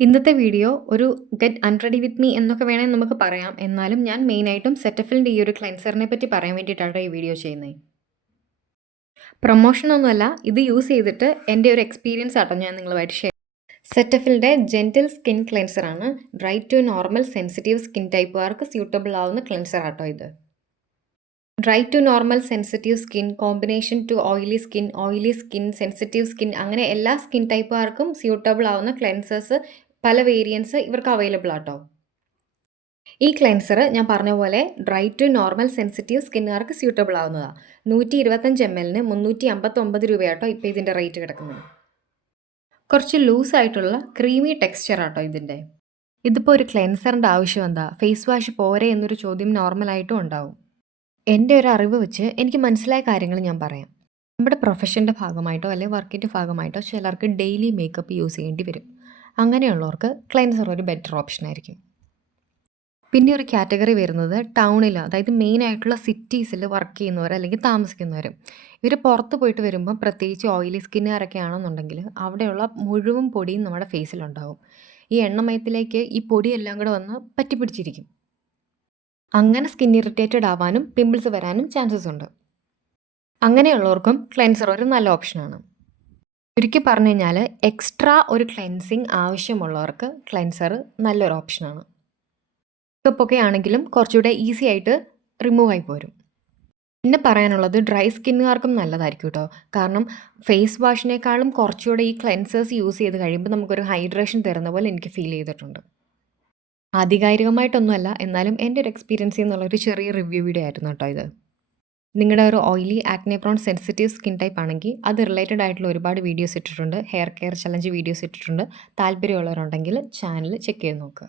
ഇന്നത്തെ വീഡിയോ ഒരു get അൺറെഡി with me എന്നൊക്കെ വേണമെങ്കിൽ നമുക്ക് പറയാം. എന്നാലും ഞാൻ മെയിനായിട്ടും സെറ്റഫിലിന്റെ ഈ ഒരു ക്ലെൻസറിനെ പറ്റി പറയാൻ വേണ്ടിയിട്ടാണ് ഈ വീഡിയോ ചെയ്യുന്നത് പ്രൊമോഷൻ ഒന്നുമല്ല ഇത് യൂസ് ചെയ്തിട്ട് എന്റെ ഒരു എക്സ്പീരിയൻസ് ആട്ടോ ഞാൻ നിങ്ങളുമായിട്ട് ഷെയർ സെറ്റഫിലിന്റെ gentle skin ക്ലെൻസറാണ് dry to normal sensitive skin ടൈപ്പുകാർക്ക് suitable ആവുന്ന ക്ലെൻസർ ആട്ടോ ഇത്. Dry to normal sensitive skin combination to oily skin oily skin sensitive skin അങ്ങനെ എല്ലാ സ്കിൻ ടൈപ്പുകാർക്കും സ്യൂട്ടബിൾ ആവുന്ന ക്ലെൻസേഴ്സ് പല വേരിയൻസ് ഇവർക്ക് അവൈലബിൾ ആട്ടോ. ഈ ക്ലെൻസർ ഞാൻ പറഞ്ഞ പോലെ ഡ്രൈ ടു നോർമൽ സെൻസിറ്റീവ് സ്കിന്നുകാർക്ക് സ്യൂട്ടബിൾ ആവുന്നതാണ് നൂറ്റി ഇരുപത്തഞ്ച് എം എല്ലിന് മുന്നൂറ്റി അമ്പത്തൊമ്പത് രൂപയാട്ടോ ഇപ്പോൾ ഇതിന്റെ റേറ്റ് കിടക്കുന്നത്. കുറച്ച് ലൂസായിട്ടുള്ള ക്രീമി ടെക്സ്ചർ ആട്ടോ ഇതിന്റെ ഇതിപ്പോൾ ഒരു ക്ലെൻസറിന്റെ ആവശ്യം എന്താ? ഫേസ് വാഷ് പോരെ എന്നൊരു ചോദ്യം നോർമലായിട്ടും ഉണ്ടാവും. എന്റെ ഒരു അറിവ് വെച്ച് എനിക്ക് മനസ്സിലായ കാര്യങ്ങൾ ഞാൻ പറയാം. നമ്മുടെ പ്രൊഫഷന്റെ ഭാഗമായിട്ടോ അല്ലെങ്കിൽ വർക്കിന്റെ ഭാഗമായിട്ടോ ചിലർക്ക് ഡെയിലി മേക്കപ്പ് യൂസ് ചെയ്യേണ്ടി വരും. അങ്ങനെയുള്ളവർക്ക് ക്ലെൻസർ ഒരു ബെറ്റർ ഓപ്ഷൻ ആയിരിക്കും. പിന്നെ ഒരു കാറ്റഗറി വരുന്നത് ടൗണിൽ അതായത് മെയിൻ ആയിട്ടുള്ള സിറ്റീസിൽ വർക്ക് ചെയ്യുന്നവർ അല്ലെങ്കിൽ താമസിക്കുന്നവർ ഇവർ പുറത്ത് പോയിട്ട് വരുമ്പോൾ പ്രത്യേകിച്ച് ഓയിലി സ്കിന്നുകാരൊക്കെ ആണെന്നുണ്ടെങ്കിൽ അവിടെയുള്ള മുഴുവൻ പൊടിയും നമ്മുടെ ഫേസിലുണ്ടാവും ഈ എണ്ണമയത്തിലേക്ക് ഈ പൊടിയെല്ലാം കൂടെ വന്ന് പറ്റിപ്പിടിച്ചിരിക്കും. അങ്ങനെ സ്കിൻ ഇറിറ്റേറ്റഡ് ആവാനും പിമ്പിൾസ് വരാനും ചാൻസസ് ഉണ്ട്. അങ്ങനെയുള്ളവർക്കും ക്ലെൻസർ ഒരു നല്ല ഓപ്ഷനാണ് ചുരുക്കി പറഞ്ഞു കഴിഞ്ഞാൽ എക്സ്ട്രാ ഒരു ക്ലെൻസിങ് ആവശ്യമുള്ളവർക്ക് ക്ലെൻസർ നല്ലൊരു ഓപ്ഷനാണ് മേക്കപ്പൊക്കെ ആണെങ്കിലും കുറച്ചുകൂടെ ഈസി ആയിട്ട് റിമൂവ് ആയി പോരും. പിന്നെ പറയാനുള്ളത് ഡ്രൈ സ്കിന്നുകാർക്കും നല്ലതായിരിക്കും കേട്ടോ കാരണം ഫേസ് വാഷിനേക്കാളും കുറച്ചുകൂടെ ഈ ക്ലെൻസേഴ്സ് യൂസ് ചെയ്ത് കഴിയുമ്പോൾ നമുക്കൊരു ഹൈഡ്രേഷൻ തരുന്ന പോലെ എനിക്ക് ഫീൽ ചെയ്തിട്ടുണ്ട്. ആധികാരികമായിട്ടൊന്നുമല്ല എന്നാലും എന്റെ ഒരു എക്സ്പീരിയൻസിൽ നിന്നുള്ളൊരു ചെറിയ റിവ്യൂ വീഡിയോ ആയിരുന്നു കേട്ടോ ഇത്. നിങ്ങളുടെ ഒരു oily acne prone sensitive skin type ആണെങ്കിൽ അത് റിലേറ്റഡ് ആയിട്ടുള്ള ഒരുപാട് വീഡിയോസ് ഇട്ടിട്ടുണ്ട്. ഹെയർ കെയർ ചലഞ്ച് വീഡിയോസ് ഇട്ടിട്ടുണ്ട്. താല്പര്യമുള്ളവരുണ്ടെങ്കിൽ ചാനൽ ചെക്ക് ചെയ്ത് നോക്കുക.